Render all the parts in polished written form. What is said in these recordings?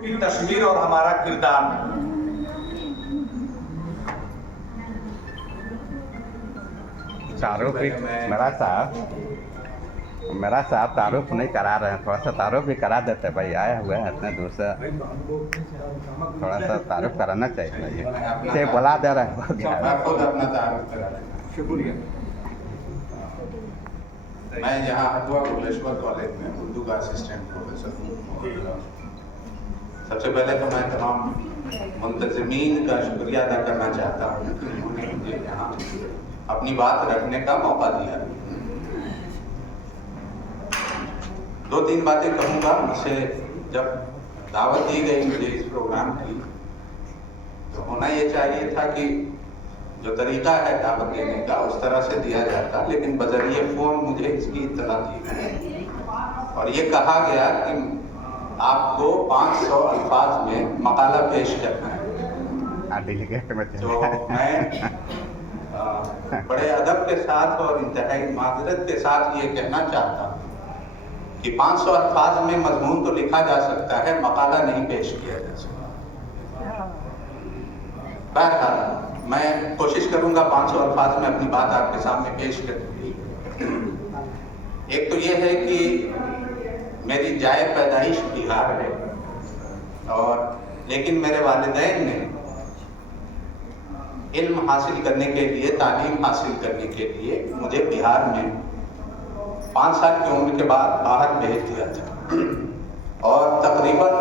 की तस्वीर और हमारा किरदार। तारुफ भी मेरा साहब तारुफ नहीं करा रहे हैं, थोड़ा सा तारुफ भी करा देते भाई, आए हुए हैं इतने दूर से, थोड़ा सा तारुफ कराना चाहिए। से बुला दे रहे हैं, खुद अपना तारुफ करा रहे हैं। शुक्रिया। मैं यहाँ हथुआ भुवनेश्वर कॉलेज में उर्दू का असिस्टेंट प्रोफेसर हूँ। सबसे पहले तो मैं तमाम मुंतज़मीन का शुक्रिया अदा करना चाहता हूँ कि उन्होंने मुझे यहाँ अपनी बात रखने का मौका दिया। दो तीन बातें कहूँगा। मुझसे जब दावत दी गई मुझे इस प्रोग्राम की, तो होना ये चाहिए था कि जो तरीका है दावत देने का उस तरह से दिया जाता, लेकिन बजरिए फ़ोन मुझे इसकी इत्तला दी गई और ये कहा गया कि आपको 500 अल्फाज में मकाला पेश करना है। तो मैं बड़े अदब के साथ और इंतहाई माजरत के साथ ये कहना चाहता हूँ कि 500 अल्फाज में मजमून तो लिखा जा सकता है, मकाला नहीं पेश किया जा सकता। बहरहाल मैं कोशिश करूंगा 500 अल्फाज में अपनी बात आपके सामने पेश करने की। एक तो ये है कि मेरी जाए पैदाइश बिहार है, और लेकिन मेरे वालिदैन ने इल्म हासिल करने के लिए, तालीम हासिल करने के लिए मुझे बिहार में 5 साल की उम्र के बाद बाहर भेज दिया था, और तकरीबन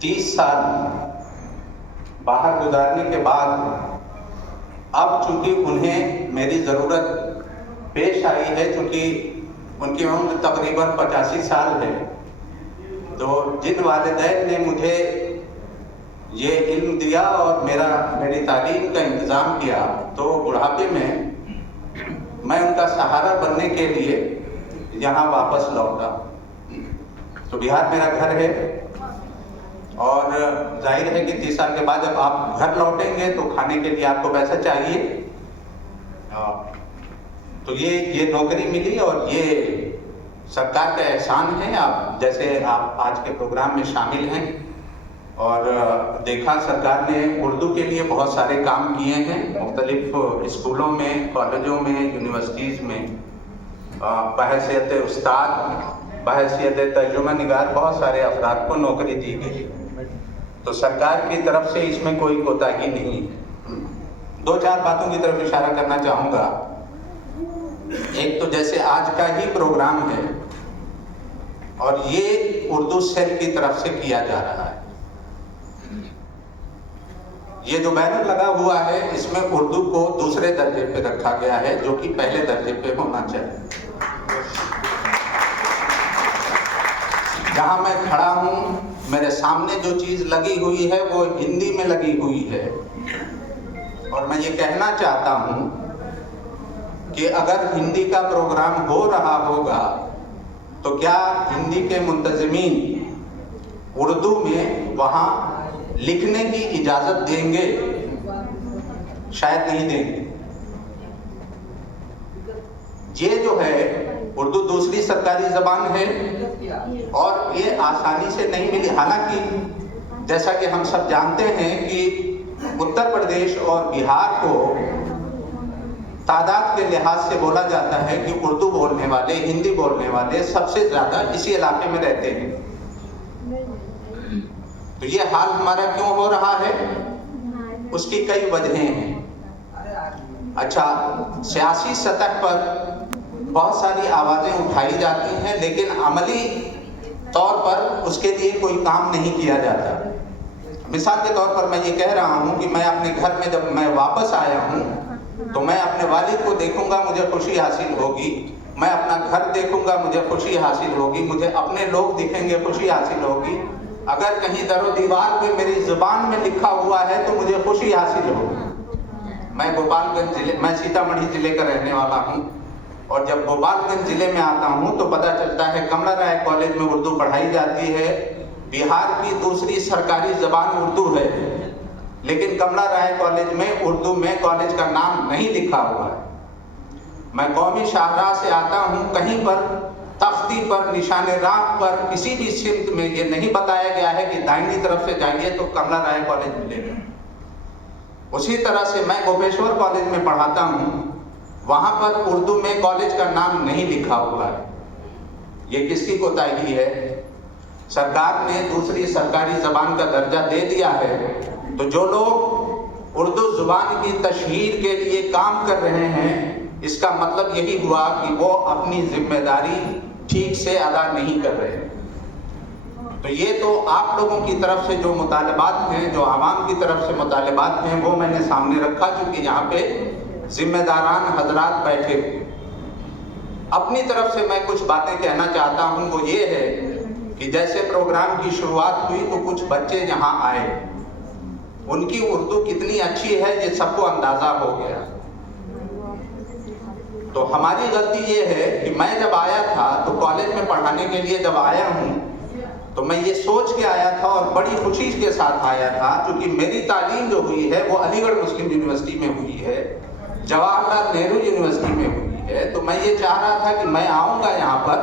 30 साल बाहर गुजारने के बाद अब चूंकि उन्हें मेरी ज़रूरत पेश आई है, चूंकि उनकी उम्र तकरीबन 85 साल है, तो जिन वालिदैन ने मुझे ये इल्म दिया और मेरी तालीम का इंतज़ाम किया, तो बुढ़ापे में मैं उनका सहारा बनने के लिए यहाँ वापस लौटा। तो बिहार मेरा घर है, और जाहिर है कि 30 साल के बाद जब आप घर लौटेंगे तो खाने के लिए आपको पैसा चाहिए। तो ये नौकरी मिली और ये सरकार का एहसान है। आप जैसे आप आज के प्रोग्राम में शामिल हैं, और देखा सरकार ने उर्दू के लिए बहुत सारे काम किए हैं, मुख्तलिफ स्कूलों में, कॉलेजों में, यूनिवर्सिटीज़ में बहैसियत उस्ताद, बहैसियत तर्जुमा निगार बहुत सारे अफराद को नौकरी दी गई। तो सरकार की तरफ से इसमें कोई कोताही नहीं है। 2-4 बातों की तरफ इशारा करना चाहूँगा। एक तो जैसे आज का ही प्रोग्राम है, और ये उर्दू सेल की तरफ से किया जा रहा है। ये जो बैनर लगा हुआ है, इसमें उर्दू को दूसरे दर्जे पे रखा गया है, जो कि पहले दर्जे पे होना चाहिए। जहाँ मैं खड़ा हूँ, मेरे सामने जो चीज़ लगी हुई है वो हिंदी में लगी हुई है, और मैं ये कहना चाहता हूँ कि अगर हिंदी का प्रोग्राम हो रहा होगा तो क्या हिंदी के मुंतज़मीन उर्दू में वहाँ लिखने की इजाज़त देंगे? शायद नहीं देंगे। ये जो है उर्दू दूसरी सरकारी ज़बान है, और ये आसानी से नहीं मिली। हालांकि जैसा कि हम सब जानते हैं कि उत्तर प्रदेश और बिहार को तादाद के लिहाज से बोला जाता है कि उर्दू बोलने वाले, हिंदी बोलने वाले सबसे ज़्यादा इसी इलाके में रहते हैं। तो ये हाल हमारा क्यों हो रहा है, उसकी कई वजहें हैं। अच्छा, सियासी सतह पर बहुत सारी आवाज़ें उठाई जाती हैं, लेकिन अमली तौर पर उसके लिए कोई काम नहीं किया जाता। मिसाल के तौर पर मैं ये कह रहा हूँ कि मैं अपने घर में जब मैं वापस आया हूँ, तो मैं अपने वालिद को देखूंगा, मुझे खुशी हासिल होगी। मैं अपना घर देखूंगा, मुझे खुशी हासिल होगी। मुझे अपने लोग दिखेंगे, खुशी हासिल होगी। अगर कहीं दरो दीवार पे मेरी ज़ुबान में लिखा हुआ है तो मुझे खुशी हासिल होगी। मैं गोपालगंज जिले, मैं सीतामढ़ी ज़िले का रहने वाला हूँ, और जब गोपालगंज ज़िले में आता हूँ तो पता चलता है कमला राय कॉलेज में उर्दू पढ़ाई जाती है। बिहार की दूसरी सरकारी ज़बान उर्दू है, लेकिन कमला राय कॉलेज में उर्दू में कॉलेज का नाम नहीं लिखा हुआ है। मैं कौमी शाहराह से आता हूँ, कहीं पर तख्ती पर, निशान राह पर, किसी भी सिमत में ये नहीं बताया गया है कि दाहिनी तरफ से जाइए तो कमला राय कॉलेज मिलेगा। उसी तरह से मैं गोपेश्वर कॉलेज में पढ़ाता हूँ, वहां पर उर्दू में कॉलेज का नाम नहीं लिखा हुआ है। ये किसकी कोताही है? सरकार ने दूसरी सरकारी जबान का दर्जा दे दिया है, तो जो लोग उर्दू जुबान की तशहीर के लिए काम कर रहे हैं, इसका मतलब यही हुआ कि वो अपनी जिम्मेदारी ठीक से अदा नहीं कर रहे। तो ये तो आप लोगों की तरफ से जो मुतालबात हैं, जो आवाम की तरफ से मुतालबात हैं, वो मैंने सामने रखा, क्योंकि यहाँ पे जिम्मेदारान हजरात बैठे हुए। अपनी तरफ से मैं कुछ बातें कहना चाहता हूँ, वो ये है कि जैसे प्रोग्राम की शुरुआत हुई तो कुछ बच्चे यहाँ आए, उनकी उर्दू कितनी अच्छी है ये सबको अंदाजा हो गया। तो हमारी गलती ये है कि मैं जब आया था तो कॉलेज में पढ़ाने के लिए जब आया हूँ तो मैं ये सोच के आया था और बड़ी खुशी के साथ आया था, क्योंकि मेरी तालीम जो हुई है वो अलीगढ़ मुस्लिम यूनिवर्सिटी में हुई है, जवाहरलाल नेहरू यूनिवर्सिटी में हुई है। तो मैं ये चाह रहा था कि मैं आऊँगा यहाँ पर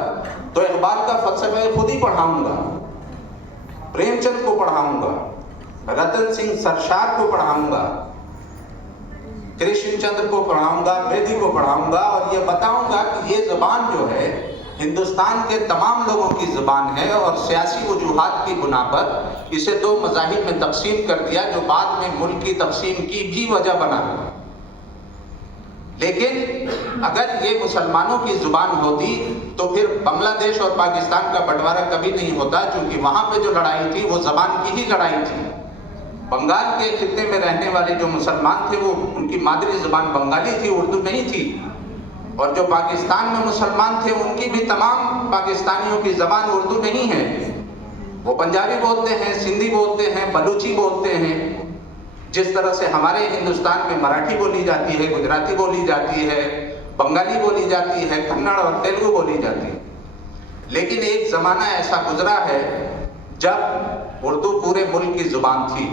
तो इकबाल का फलसफा खुद ही पढ़ाऊँगा, प्रेमचंद को पढ़ाऊँगा, रतन सिंह सरशार को पढ़ाऊँगा, कृष्णचंद्र को पढ़ाऊंगा, बेदी को पढ़ाऊंगा, और ये बताऊंगा कि ये ज़बान जो है हिंदुस्तान के तमाम लोगों की ज़बान है, और सियासी वजूहात की बुना पर इसे दो मज़ाहिब में तकसीम कर दिया, जो बाद में मुल्क की तकसीम की भी वजह बना। लेकिन अगर ये मुसलमानों की ज़ुबान होती तो फिर बांग्लादेश और पाकिस्तान का बंटवारा कभी नहीं होता, क्योंकि वहाँ पे जो लड़ाई थी वो ज़बान की ही लड़ाई थी। बंगाल के खित्ते में रहने वाले जो मुसलमान थे वो उनकी मादरी ज़बान बंगाली थी, उर्दू नहीं थी, और जो पाकिस्तान में मुसलमान थे उनकी भी तमाम पाकिस्तानियों की ज़बान उर्दू नहीं है। वो पंजाबी बोलते हैं, सिंधी बोलते हैं, बलूची बोलते हैं। जिस तरह से हमारे हिंदुस्तान में मराठी बोली जाती है, गुजराती बोली जाती है, बंगाली बोली जाती है, कन्नड़ और तेलुगु बोली जाती है। लेकिन एक ज़माना ऐसा गुजरा है जब उर्दू पूरे मुल्क की ज़ुबान थी,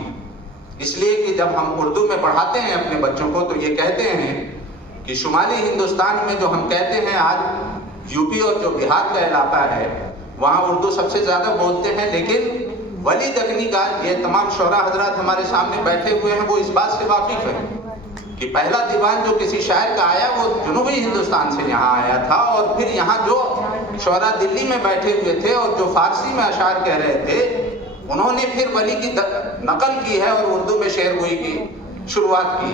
इसलिए कि जब हम उर्दू में पढ़ाते हैं अपने बच्चों को तो ये कहते हैं कि शुमाली हिंदुस्तान में जो हम कहते हैं आज यूपी और जो बिहार का इलाका है वहाँ उर्दू सबसे ज़्यादा बोलते हैं। लेकिन वली दकनी का, ये तमाम शोरा हजरात हमारे सामने बैठे हुए हैं, वो इस बात से वाकिफ है कि पहला दीवान जो किसी शायर का आया वो जनूबी हिंदुस्तान से यहाँ आया था, और फिर यहाँ जो शोरा दिल्ली में बैठे हुए थे और जो फारसी में अशार कह रहे थे, उन्होंने फिर वली की नकल की है और उर्दू में शेर गोई की शुरुआत की।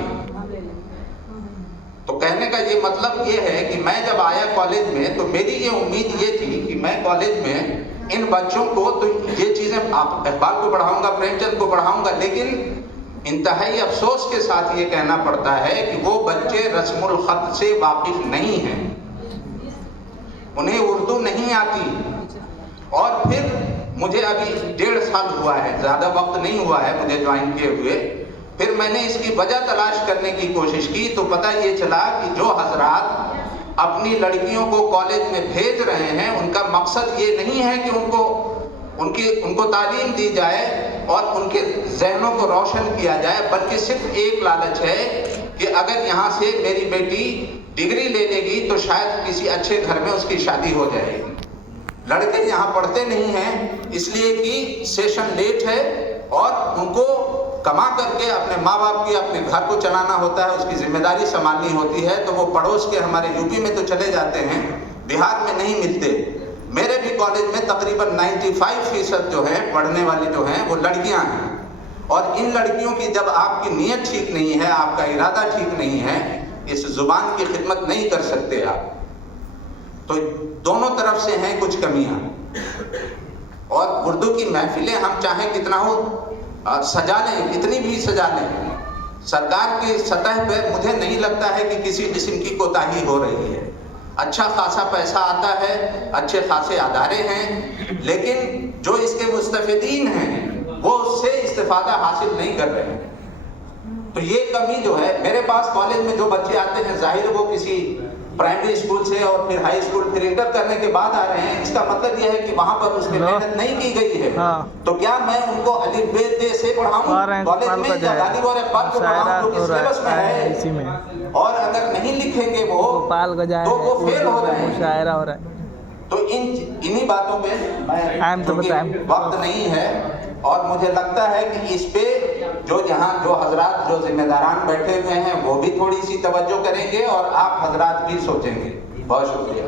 तो कहने का ये मतलब ये है कि मैं जब आया कॉलेज में तो मेरी ये उम्मीद ये थी कि मैं कॉलेज में इन बच्चों को तो ये चीज़ें इकबाल को पढ़ाऊंगा, प्रेमचंद को पढ़ाऊंगा, लेकिन इंतहाई अफसोस के साथ ये कहना पड़ता है कि वो बच्चे रस्मुल खत से वाकिफ नहीं हैं, उन्हें उर्दू नहीं आती। और फिर मुझे अभी 1.5 साल हुआ है, ज़्यादा वक्त नहीं हुआ है मुझे ज्वाइन किए हुए। फिर मैंने इसकी वजह तलाश करने की कोशिश की तो पता ये चला कि जो हजरात अपनी लड़कियों को कॉलेज में भेज रहे हैं उनका मकसद ये नहीं है कि उनको तालीम दी जाए और उनके जहनों को रोशन किया जाए, बल्कि सिर्फ एक लालच है कि अगर यहाँ से मेरी बेटी डिग्री ले लेगी तो शायद किसी अच्छे घर में उसकी शादी हो जाएगी। लड़के यहाँ पढ़ते नहीं हैं इसलिए कि सेशन लेट है और उनको कमा करके अपने माँ बाप की, अपने घर को चलाना होता है, उसकी जिम्मेदारी संभालनी होती है, तो वो पड़ोस के हमारे यूपी में तो चले जाते हैं, बिहार में नहीं मिलते। मेरे भी कॉलेज में तकरीबन 95% जो है पढ़ने वाले जो हैं वो लड़कियां हैं, और इन लड़कियों की जब आपकी नीयत ठीक नहीं है, आपका इरादा ठीक नहीं है, इस जुबान की खिदमत नहीं कर सकते आप। तो दोनों तरफ से हैं कुछ कमियां, और उर्दू की महफिलें हम चाहें कितना हो सजा लें, कितनी भी सजा लें, सरकार की सतह पर मुझे नहीं लगता है कि किसी किस्म की कोताही हो रही है। अच्छा खासा पैसा आता है, अच्छे खासे अदारे हैं, लेकिन जो इसके मुस्तफीदीन हैं वो उससे इस्तिफादा हासिल नहीं कर रहे हैं। तो ये कमी जो है, मेरे पास कॉलेज में जो बच्चे आते हैं जाहिर वो किसी प्राइमरी स्कूल से और फिर हाई स्कूल फिर इंटर करने के बाद आ रहे हैं, इसका मतलब यह है कि वहाँ पर उसमें मेहनत नहीं की गई है। तो क्या मैं उनको अलिफ बे ते से पढ़ाऊं कॉलेज में, या गालिब और इकबाल को पढ़ाऊं जो कि सिलेबस में है, और अगर नहीं लिखेंगे वो तो वो फेल हो रहे हैं। शायरा हो रहा है। तो इन्हीं बातों पे मैं, तो क्योंकि वक्त नहीं है और मुझे लगता है कि इस पे जो हजरात जो जिम्मेदारान बैठे हुए हैं वो भी थोड़ी सी तवज्जो करेंगे और आप हजरात भी सोचेंगे। बहुत शुक्रिया।